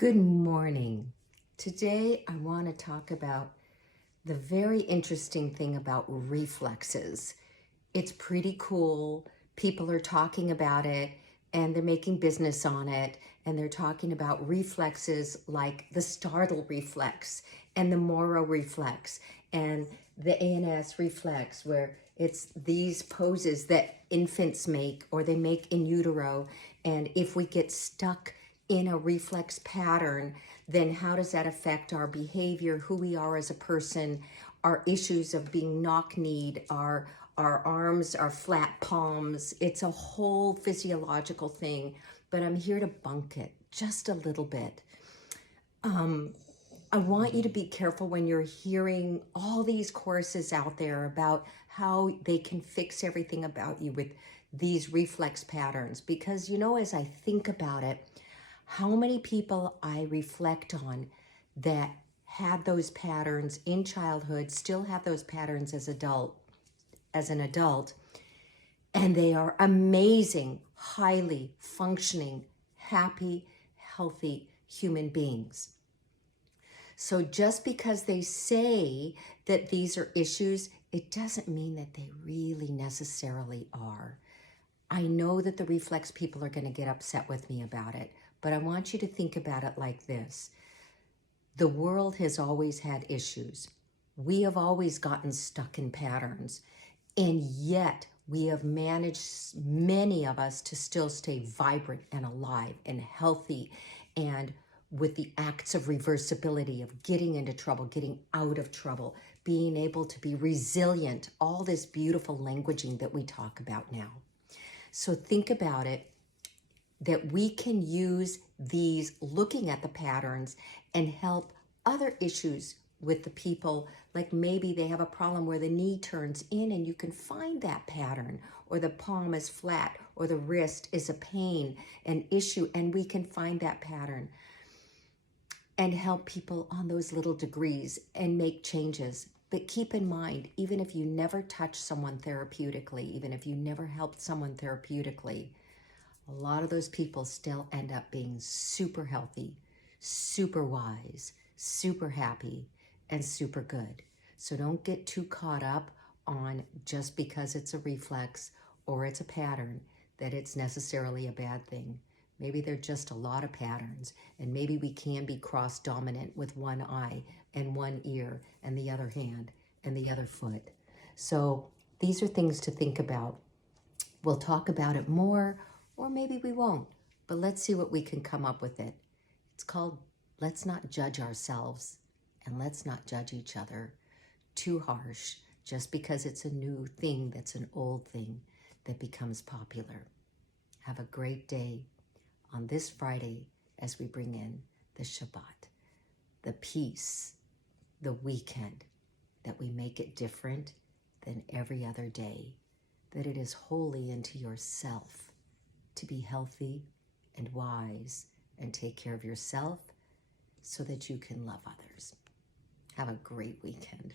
Good morning. Today I want to talk about the very interesting thing about reflexes. It's pretty cool. People are talking about it and they're making business on it, and they're talking about reflexes like the startle reflex and the Moro reflex and the ANS reflex, where it's these poses that infants make or they make in utero. And if we get stuck in a reflex pattern, then how does that affect our behavior, who we are as a person, our issues of being knock-kneed, our arms, our flat palms? It's a whole physiological thing, but I'm here to bunk it just a little bit. I want you to be careful when you're hearing all these courses out there about how they can fix everything about you with these reflex patterns, because as I think about it, how many people I reflect on that had those patterns in childhood, still have those patterns as an adult, and they are amazing, highly functioning, happy, healthy human beings. So just because they say that these are issues, it doesn't mean that they really necessarily are. I know that the reflex people are going to get upset with me about it, but I want you to think about it like this. The world has always had issues. We have always gotten stuck in patterns, and yet we have managed, many of us, to still stay vibrant and alive and healthy, and with the acts of reversibility of getting into trouble, getting out of trouble, being able to be resilient, all this beautiful languaging that we talk about now. So think about it, that we can use these, looking at the patterns, and help other issues with the people. Like maybe they have a problem where the knee turns in and you can find that pattern, or the palm is flat, or the wrist is a pain, an issue, and we can find that pattern and help people on those little degrees and make changes. But keep in mind, even if you never touch someone therapeutically, even if you never helped someone therapeutically, a lot of those people still end up being super healthy, super wise, super happy, and super good. So don't get too caught up on just because it's a reflex or it's a pattern that it's necessarily a bad thing. Maybe they're just a lot of patterns, and maybe we can be cross-dominant with one eye and one ear and the other hand and the other foot. So these are things to think about. We'll talk about it more, or maybe we won't, but let's see what we can come up with it. It's called Let's Not Judge Ourselves, and let's not judge each other too harsh just because it's a new thing that's an old thing that becomes popular. Have a great day on this Friday as we bring in the Shabbat, the peace, the weekend, that we make it different than every other day, that it is wholly into yourself to be healthy and wise and take care of yourself so that you can love others. Have a great weekend.